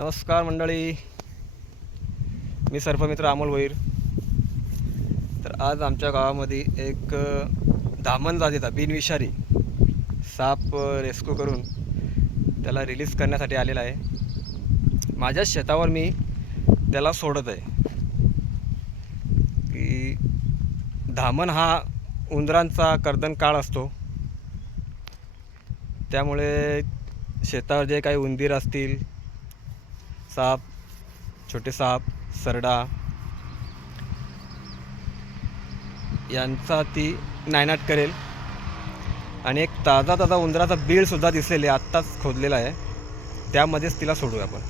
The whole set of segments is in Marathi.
नमस्कार मंडळी, मी सर्पमित्र अमोल वैर. तर आज आमच्या गावामध्ये एक धामण जातीचा बिनविषारी साप रेस्क्यू करून त्याला रिलीज करण्यासाठी आलेला आहे. माझ्या शेतावर मी त्याला सोडत आहे की धामण हा उंदरांचा कर्दन काळ असतो, त्यामुळे शेतावर जे काही उंदीर असतील, साप, छोटे साप, सरडा यांचा ती नायनाट करेल. आणि एक ताजा उंदराचा बीळसुद्धा दिसलेला आहे, आत्ताच खोदलेला आहे, त्यामध्येच तिला सोडूया आपण.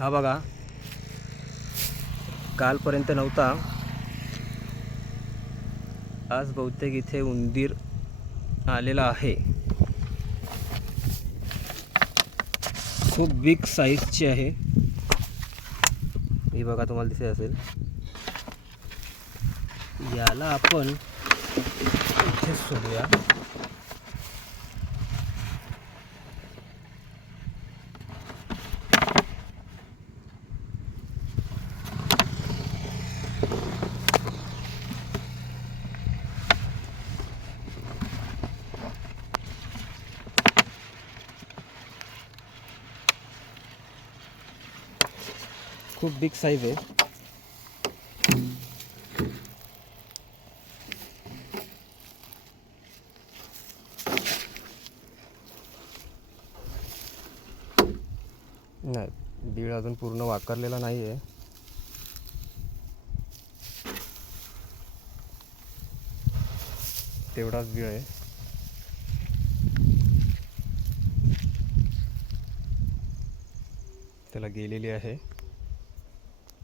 हा बघा, कालपर्यंत नव्हता, आज बहुतेक इथे उंदीर आलेला आहे. खूप बिग साईजची आहे ही बघा, तुम्हाला दिसत असेल. याला आपण इथे सोडूया. खूप बिग साईज आहे. नाही, बीळ अजून पूर्ण वाकरलेला नाही आहे. तेवढाच बीळ आहे. त्याला गेलेली आहे.